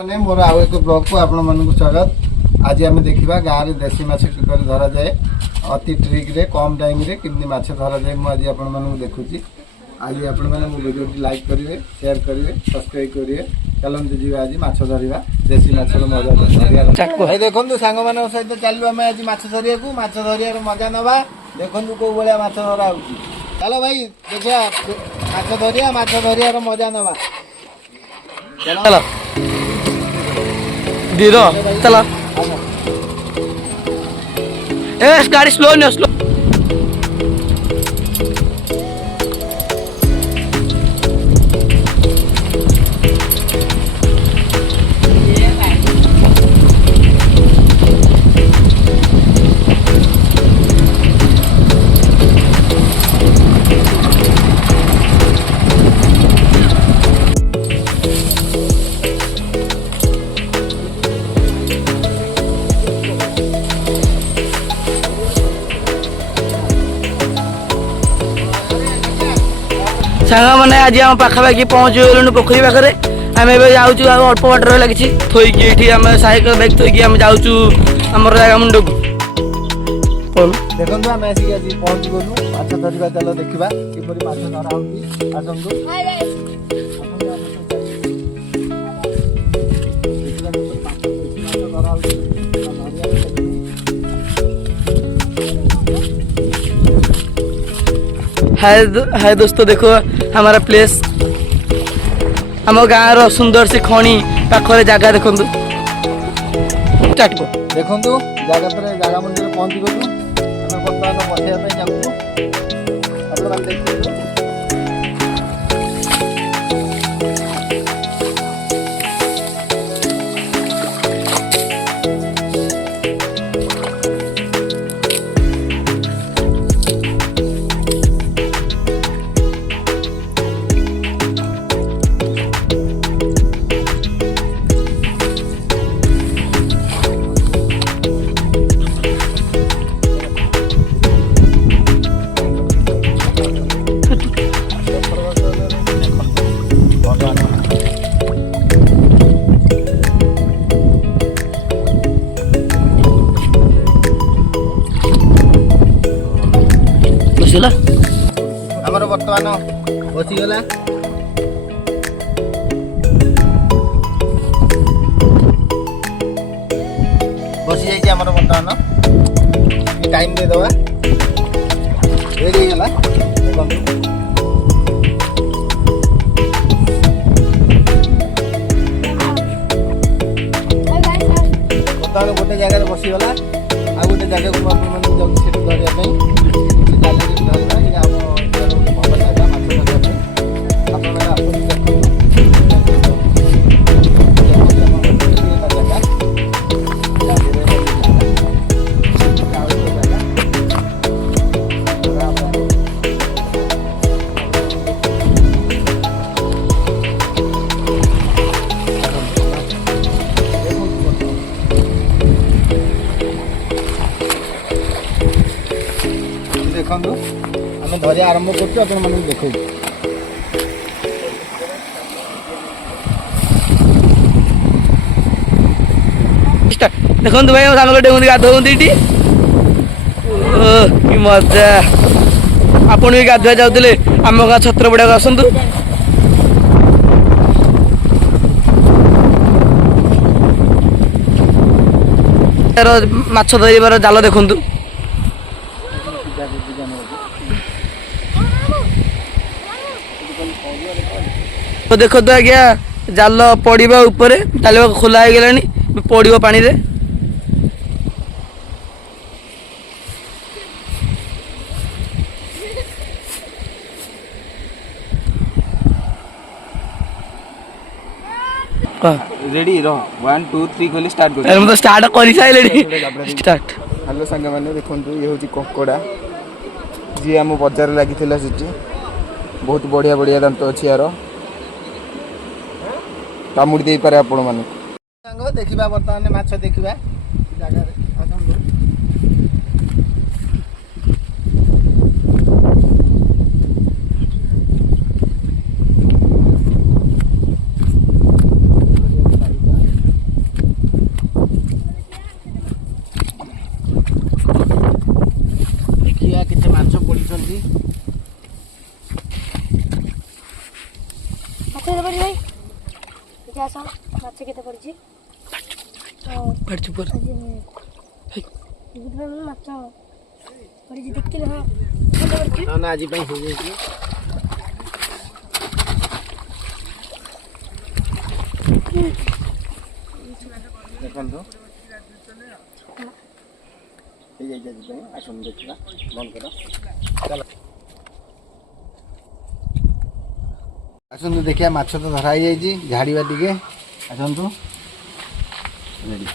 मैंने मोर आउ एक ब्लॉग को आपण मन स्वागत। आज आम देखा गाँव में देशी माछ किपर धरा जाए अति ट्रिक रे कम टाइम रे कितनी माछ धरा जाए मुझे आपण मानक देखुची। आज आपण मैंने मो वीडियो लाइक करेंगे, शेयर करेंगे, सब्सक्राइब करेंगे। चलते जी आज माछ धरवा देशी माछ मजा देखो सांग मान सहित चलू आम आज माछ धरिया माछ धरिया मजा नवा। देखो कौ भाया माछ धरा हो। चलो भाई देखा माछ धरिया मजा नवा। चलो धीरो चलो ए गाड़ी स्लो नहीं स्लो सांग मैंने आज आम पाखापाखि पहुँच गलु पोखरी पाखे। आम जाऊँ अल्प बाट लगी थोकी आम साइकेल बैग थोकी आम जाऊँ आम जगह मुंड को देखो आम आज पहुँच गलु माछ धरवा। चलो देखा किपरि माछ धरा होगी आसतु। हाय दोस्तों देखो हमारा प्लेस आम गाँव रो सुंदर से खणी पाखरे जगह देखो स्टार्ट को देखो जगह मंदिर पहुँची गलु। बर्तमान बसैया आमर बर्तमान बसीगला। बसी जाइए आमर बर्तमान टाइम दे दवा रेडी गला। बर्तमान गोटे जगह बसीगला आ गोटे जगह को धरवा देखो आम धरिया आरंभ कर देखो। देखो भाई सांग डेंगू गाधोती कि मजा आपण भी गाधुआ जाऊे आम गाँ छत्रपड़ा को आसतु। माछ धरबार जाल देखु तो देखो तो आज्ञा जाल पड़ा ऊपर जाल खोला हो गलानी पड़ो पानी रे। रेडी रो 1 2 3 खोली स्टार्ट कर। हम तो स्टार्ट कर साइलेनी स्टार्ट। हेलो संग माने देखो ये हूँ ककड़ा जी आम बजार लगी बहुत बढ़िया बढ़िया दांत अच्छी यार कामुड़ी दे पारे आपण माने। देखा बर्तमान माछ देखा जगह ମାଛ କେତେ ପଡ଼ିଛି ପାଟିଛୁ ପରେ ଆଜି ବୁଧବାର ମୁଁ ମାଛ ପଡ଼ିଛି ଦେଖିଥିଲି ହଁ ଭଲ ପଡ଼ିଛି ନା ଆଜି ପାଇଁ ହେଇଯାଇଛି ଦେଖନ୍ତୁ ହେଇଯାଇଛି ଆଜି ପାଇଁ ଆସନ୍ତୁ ଦେଖିବା ବନ୍ଦ କର ଚାଲ ଆସନ୍ତୁ ଦେଖିବା ମାଛ ତ ଧରା ହେଇଯାଇଛି ଝାଡ଼ିବା ଟିକେ ଆସନ୍ତୁ ରେଡ଼ି